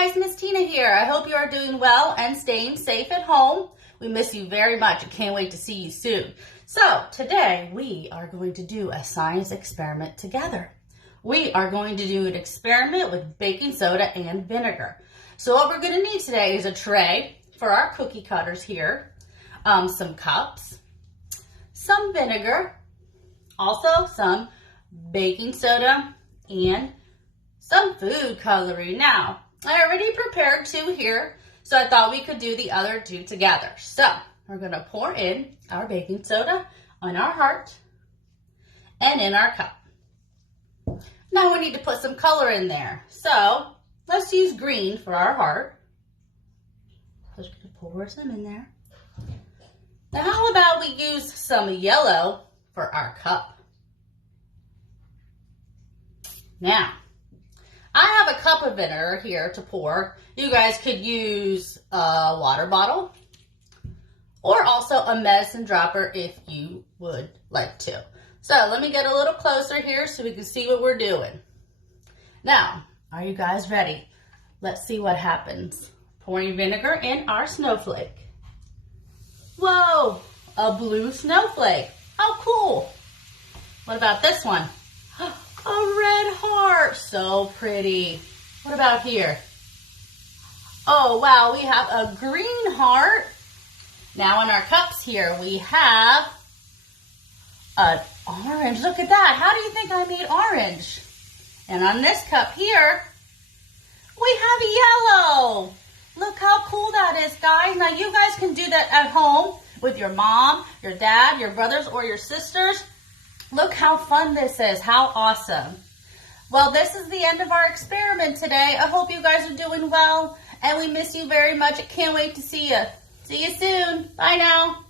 guys, Miss Tina here. I hope you are doing well and staying safe at home. We miss you very much and can't wait to see you soon. So today we are going to do a science experiment together. We are going to do an experiment with baking soda and vinegar. So what we're going to need today is a tray for our cookie cutters here, some cups, some vinegar, also some baking soda, and some food coloring. Now, I already prepared two here, so I thought we could do the other two together. So, we're going to pour in our baking soda on our heart and in our cup. Now we need to put some color in there. So, let's use green for our heart. So, just going to pour some in there. Now, how about we use some yellow for our cup? Now, I have a cup of vinegar here to pour. You guys could use a water bottle or also a medicine dropper if you would like to. So let me get a little closer here so we can see what we're doing. Now, are you guys ready? Let's see what happens. Pouring vinegar in our snowflake. Whoa, a blue snowflake. How cool. What about this one? A red heart, so pretty. What about here? Oh, wow, we have a green heart. Now in our cups here, we have an orange. Look at that. How do you think I made orange? And on this cup here, we have yellow. Look how cool that is, guys. Now you guys can do that at home with your mom, your dad, your brothers, or your sisters. Look how fun this is. How awesome. Well, this is the end of our experiment today. I hope you guys are doing well, and we miss you very much. I can't wait to see you. See you soon. Bye now.